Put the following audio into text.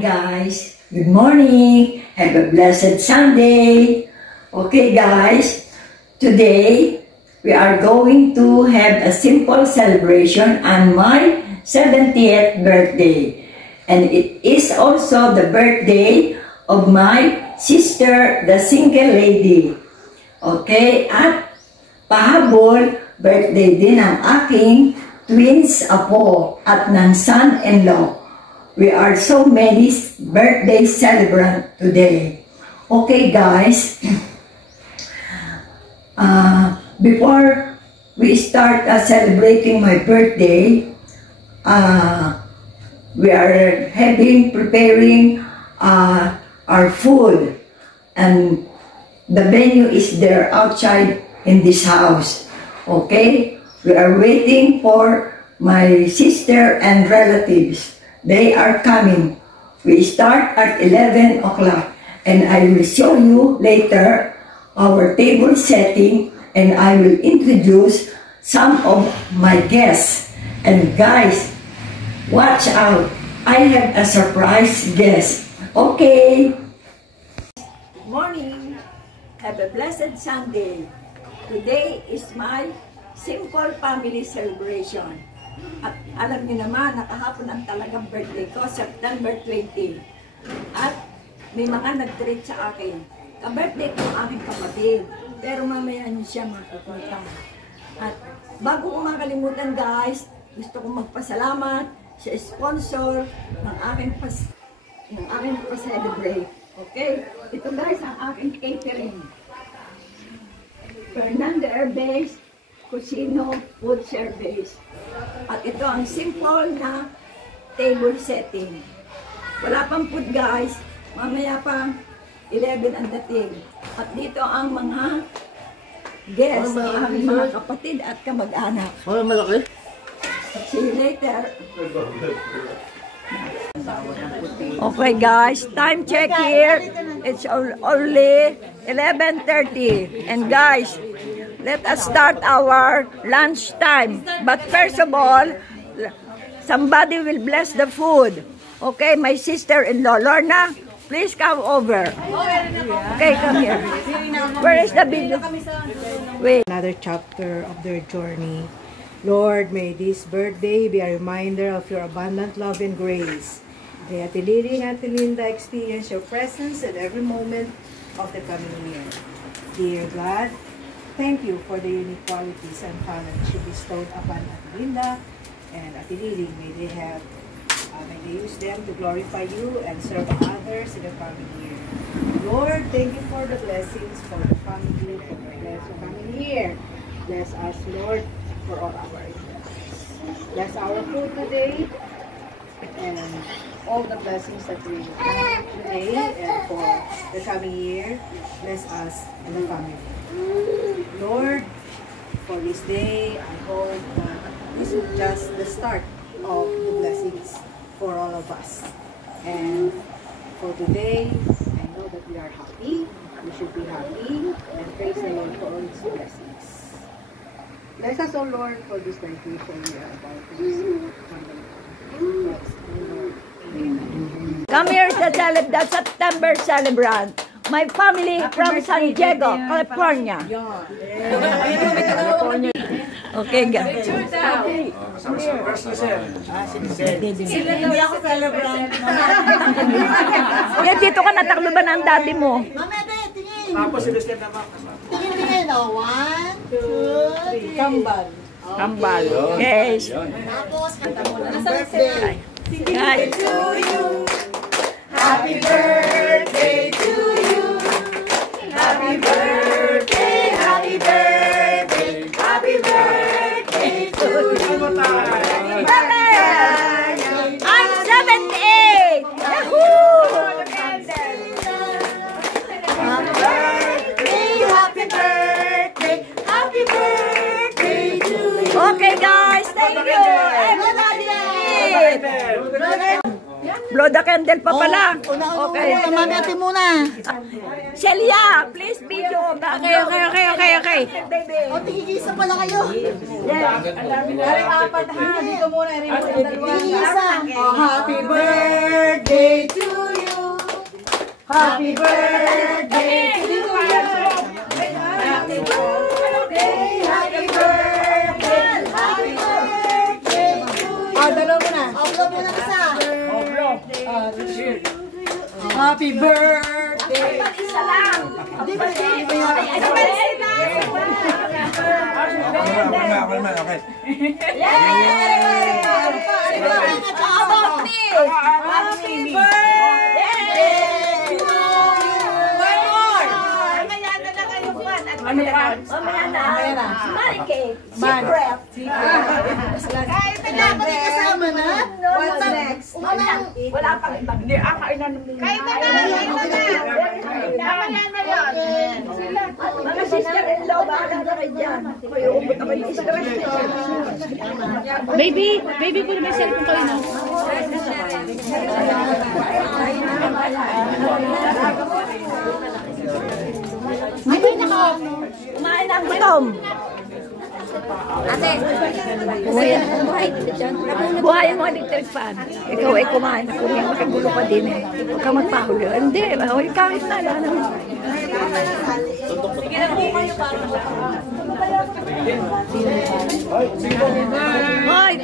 guys. Good morning. Have a blessed Sunday. Okay guys, today we are going to have a simple celebration on my 70th birthday. And it is also the birthday of my sister, the single lady. Okay, at pahabol, birthday din ang aking twins apo at ng son-in-law. We are so many birthday celebrant today. Okay guys, before we start celebrating my birthday, we are preparing our food, and the venue is there outside in this house. Okay, we are waiting for my sister and relatives. They are coming. We start at 11 o'clock, and I will show you later our table setting, and I will introduce some of my guests. And guys, watch out, I have a surprise guest. Okay. Good morning. Have a blessed Sunday. Today is my simple family celebration. At alam niyo naman, nakahapon ang talagang birthday ko, September 20. At may mga nag-treat sa akin. Ka-birthday ko ang aking kapatid. Pero mamaya niyo siya makikita. At bago ko makalimutan guys, gusto kong magpasalamat sa sponsor ng aking pa-celebrate. Okay? Ito guys ang aking catering. Fernando Airbase Cusino Food Service. At ito ang simple na table setting. Wala pang food guys. Mamaya pa 11 ang dating. At dito ang mga guests, ang mga kapatid at kamag-anak. Oh, malaki. See you later. Okay guys, time check here. It's only 11:30. And guys, let us start our lunch time. But first of all, somebody will bless the food. Okay, my sister-in-law, Lorna, please come over. Okay, come here. Where is the video? Wait. Another chapter of their journey. Lord, may this birthday be a reminder of your abundant love and grace. May Ate Lily and Ate Linda experience your presence at every moment of the coming year. Dear God, thank you for the unique qualities and talents you bestowed upon Ate Linda and Ate Lily. May they use them to glorify you and serve others in the coming year. Lord, thank you for the blessings for the family and bless the coming year. Bless us, Lord, for all our interests. Bless our food today and all the blessings that we have today and for the coming year. Bless us and the family. Lord, for this day, I hope that this is just the start of the blessings for all of us. And for today, I know that we are happy. We should be happy and praise the Lord for all His blessings. Bless us, O Lord, for this dedication we are about to receive. Come here to celebrate the September celebrant. My family from San Diego, California. Okay, guys. Hindi ako celebrant. Yan, dito ka natakbo ba ng daddy mo? Mamede, tingin. Tapos sinuslip na ba? Tingin. O, 1, 2, 3. Kambal. Kambal. Yes. Tapos, kanta mo na ng birthday. Guys. To you. Happy birthday to you. Happy birthday, happy birthday, happy birthday to you. I'm 78! Yahoo! Happy birthday, happy birthday to you. Okay guys, thank you! Blow the candle pa pala. Okay. Mamati muna. Celia, please video. Okay. O, tigigisa pala kayo. Aray, apat ha. Dito muna. Tigigisa. Happy birthday to Happy birthday to you. Happy birthday, happy birthday, happy birthday to you. Dalaw mo na. Oblo mo na kasi. Happy birthday. Isa lang. Di ba? Okay. Happy birthday to you. One more. Mamaya na na kayo man. Mamaya na. Smile cake. Secret. Kahit na dapat kasama na. What's next? Wala pang ibang. Hindi, kainan namin. Kahit na mamaya na yun. Mga sister-in-law, bahala na kayo dyan. May ubot ako yung stress. Baby ko na may cellphone kayo na. Kumain na ang tom. Ate, buhay mo electric fan. Ikaw ay kumain na kung makigulo ka din eh. Huwag ka magpahuli. Hindi, kahit na lang. Hoy,